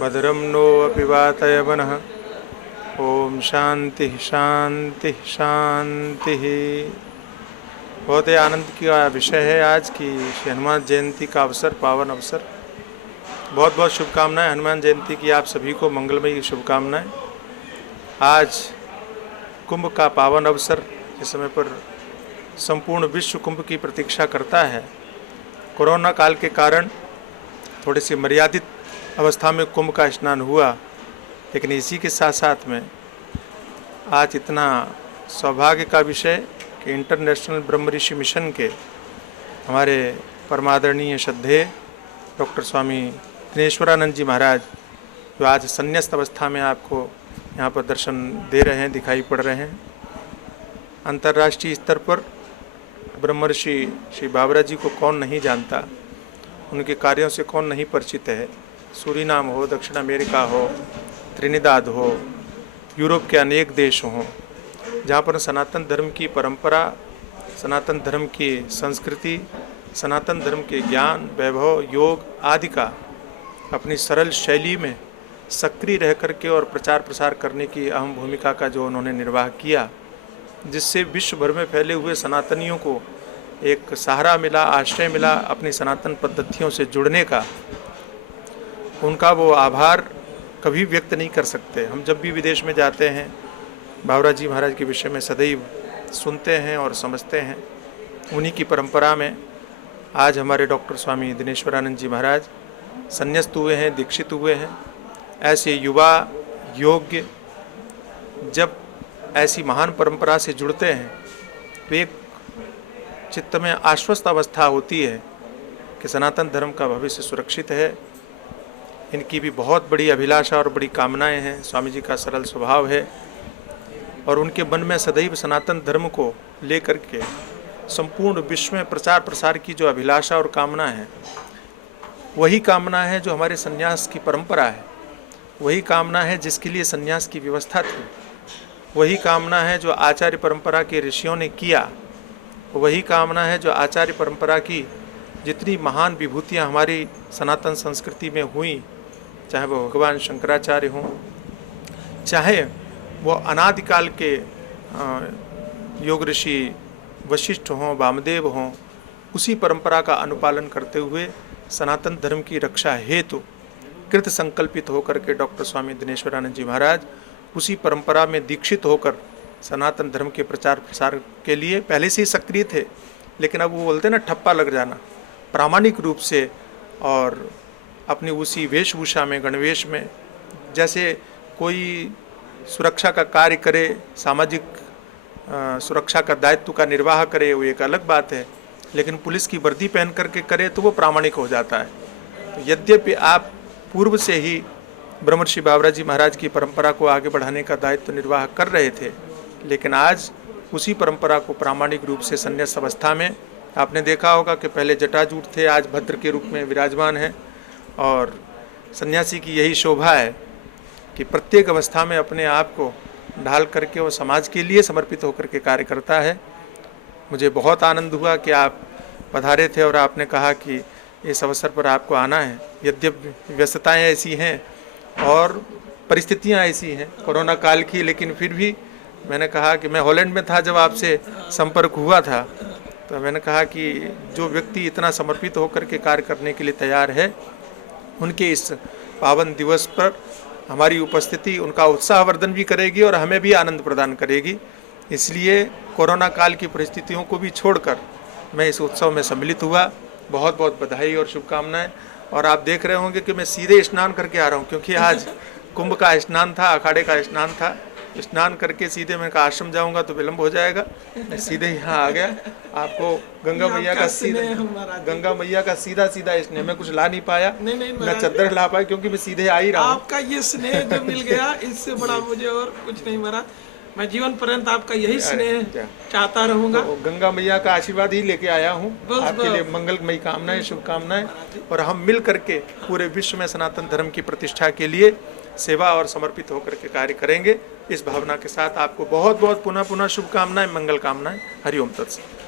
भद्रं नो अपि वातयवनः। ओम शांति शांति शांति। बहुत ही आनंद का विषय है आज की श्री हनुमान जयंती का अवसर, पावन अवसर। बहुत बहुत शुभकामनाएं हनुमान जयंती की आप सभी को, मंगलमयी शुभकामनाएं। आज कुंभ का पावन अवसर, इस समय पर संपूर्ण विश्व कुंभ की प्रतीक्षा करता है। कोरोना काल के कारण थोड़ी सी मर्यादित अवस्था में कुंभ का स्नान हुआ, लेकिन इसी के साथ साथ में आज इतना सौभाग्य का विषय कि इंटरनेशनल ब्रह्म ऋषि मिशन के हमारे परमादरणीय श्रद्धेय डॉक्टर स्वामी दिनेश्वरानंद जी महाराज, जो आज संन्यास्त अवस्था में आपको यहाँ पर दर्शन दे रहे हैं, दिखाई पड़ रहे हैं। अंतर्राष्ट्रीय स्तर पर ब्रह्मर्षि श्री बाबरा जी को कौन नहीं जानता, उनके कार्यों से कौन नहीं परिचित है। सूरीनाम हो, दक्षिण अमेरिका हो, त्रिनिदाद हो, यूरोप के अनेक देश हों, जहाँ पर सनातन धर्म की परंपरा, सनातन धर्म की संस्कृति, सनातन धर्म के ज्ञान, वैभव, योग आदि का अपनी सरल शैली में सक्रिय रह करके और प्रचार प्रसार करने की अहम भूमिका का जो उन्होंने निर्वाह किया, जिससे विश्व भर में फैले हुए सनातनियों को एक सहारा मिला, आश्रय मिला अपनी सनातन पद्धतियों से जुड़ने का। उनका वो आभार कभी व्यक्त नहीं कर सकते। हम जब भी विदेश में जाते हैं, बाबरा जी महाराज के विषय में सदैव सुनते हैं और समझते हैं। उन्हीं की परंपरा में आज हमारे डॉक्टर स्वामी दिनेश्वरानंद जी महाराज संन्यास्त हुए हैं, दीक्षित हुए हैं। ऐसे युवा योग्य जब ऐसी महान परंपरा से जुड़ते हैं तो एक चित्त में आश्वस्त अवस्था होती है कि सनातन धर्म का भविष्य सुरक्षित है। इनकी भी बहुत बड़ी अभिलाषा और बड़ी कामनाएं हैं। स्वामी जी का सरल स्वभाव है और उनके मन में सदैव सनातन धर्म को लेकर के संपूर्ण विश्व में प्रचार प्रसार की जो अभिलाषा और कामना है, वही कामना है जो हमारे सन्यास की परंपरा है, वही कामना है जिसके लिए सन्यास की व्यवस्था थी, वही कामना है जो आचार्य परंपरा के ऋषियों ने किया, वही कामना है जो आचार्य परंपरा की जितनी महान विभूतियाँ हमारी सनातन संस्कृति में हुई, चाहे वो भगवान शंकराचार्य हों, चाहे वो अनादिकाल के योग ऋषि वशिष्ठ हों, वामदेव हों, उसी परंपरा का अनुपालन करते हुए सनातन धर्म की रक्षा हेतु कृत संकल्पित होकर के डॉक्टर स्वामी दिनेश्वरानंद जी महाराज उसी परंपरा में दीक्षित होकर सनातन धर्म के प्रचार प्रसार के लिए पहले से ही सक्रिय थे। लेकिन अब वो बोलते हैं ना, ठप्पा लग जाना, प्रामाणिक रूप से और अपनी उसी वेशभूषा में, गणवेश में, जैसे कोई सुरक्षा का कार्य करे, सामाजिक सुरक्षा का दायित्व का निर्वाह करे, वो एक अलग बात है। लेकिन पुलिस की वर्दी पहन करके करे तो वो प्रामाणिक हो जाता है। तो यद्यपि आप पूर्व से ही ब्रह्मर्षि बाबरा जी महाराज की परंपरा को आगे बढ़ाने का दायित्व निर्वाह कर रहे थे, लेकिन आज उसी परंपरा को प्रामाणिक रूप से संन्यास अवस्था में आपने देखा होगा कि पहले जटाजूट थे, आज भद्र के रूप में विराजमान है। और सन्यासी की यही शोभा है कि प्रत्येक अवस्था में अपने आप को ढाल करके वो समाज के लिए समर्पित होकर के कार्य करता है। मुझे बहुत आनंद हुआ कि आप पधारे थे और आपने कहा कि इस अवसर पर आपको आना है। यद्यपि व्यस्तताएं ऐसी हैं और परिस्थितियां ऐसी हैं कोरोना काल की, लेकिन फिर भी मैंने कहा कि मैं हॉलैंड में था जब आपसे संपर्क हुआ था, तो मैंने कहा कि जो व्यक्ति इतना समर्पित होकर के कार्य करने के लिए तैयार है, उनके इस पावन दिवस पर हमारी उपस्थिति उनका उत्साहवर्धन भी करेगी और हमें भी आनंद प्रदान करेगी। इसलिए कोरोना काल की परिस्थितियों को भी छोड़कर मैं इस उत्सव में सम्मिलित हुआ। बहुत बहुत बधाई और शुभकामनाएं। और आप देख रहे होंगे कि मैं सीधे स्नान करके आ रहा हूँ, क्योंकि आज कुंभ का स्नान था, अखाड़े का स्नान था। स्नान करके सीधे मैं आश्रम जाऊंगा तो विलंब हो जाएगा, मैं सीधे यहाँ आ गया। आपको गंगा मैया का सीधा स्नेह, मैं कुछ ला नहीं पाया, मैं चद्दर ला पाया क्योंकि मैं सीधे आ ही रहा हूँ। आपका ये स्नेह जो मिल गया, इससे बड़ा मुझे और कुछ नहीं मरा। मैं जीवन पर्यंत आपका यही स्नेह चाहता रहूंगा। तो गंगा मैया का आशीर्वाद ही लेके आया हूँ आपके लिए। मंगलमयी कामनाएं, शुभकामनाएं। और हम मिल करके पूरे विश्व में सनातन धर्म की प्रतिष्ठा के लिए सेवा और समर्पित होकर के कार्य करेंगे। इस भावना के साथ आपको बहुत बहुत पुनः शुभकामनाएं, मंगल कामनाएं। हरिओम तत्सत।